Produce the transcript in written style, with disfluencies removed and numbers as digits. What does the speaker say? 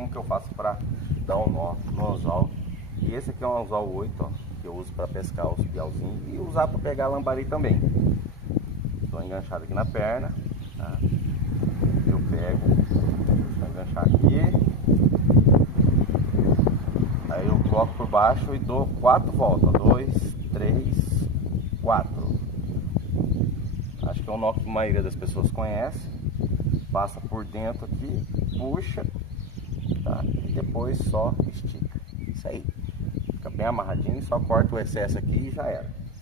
como que eu faço para dar um nó no anzol. E esse aqui é um anzol 8, ó, que eu uso para pescar os piauzinhos e usar para pegar lambari também. Estou enganchado aqui na perna, tá? Eu pego, deixa eu enganchar aqui. Aí eu coloco por baixo e dou 4 voltas. 2, 3, 4. Acho que é um nó que a maioria das pessoas conhece. Passa por dentro aqui, puxa, tá? E depois só estica. Isso aí. Fica bem amarradinho, só corta o excesso aqui e já era.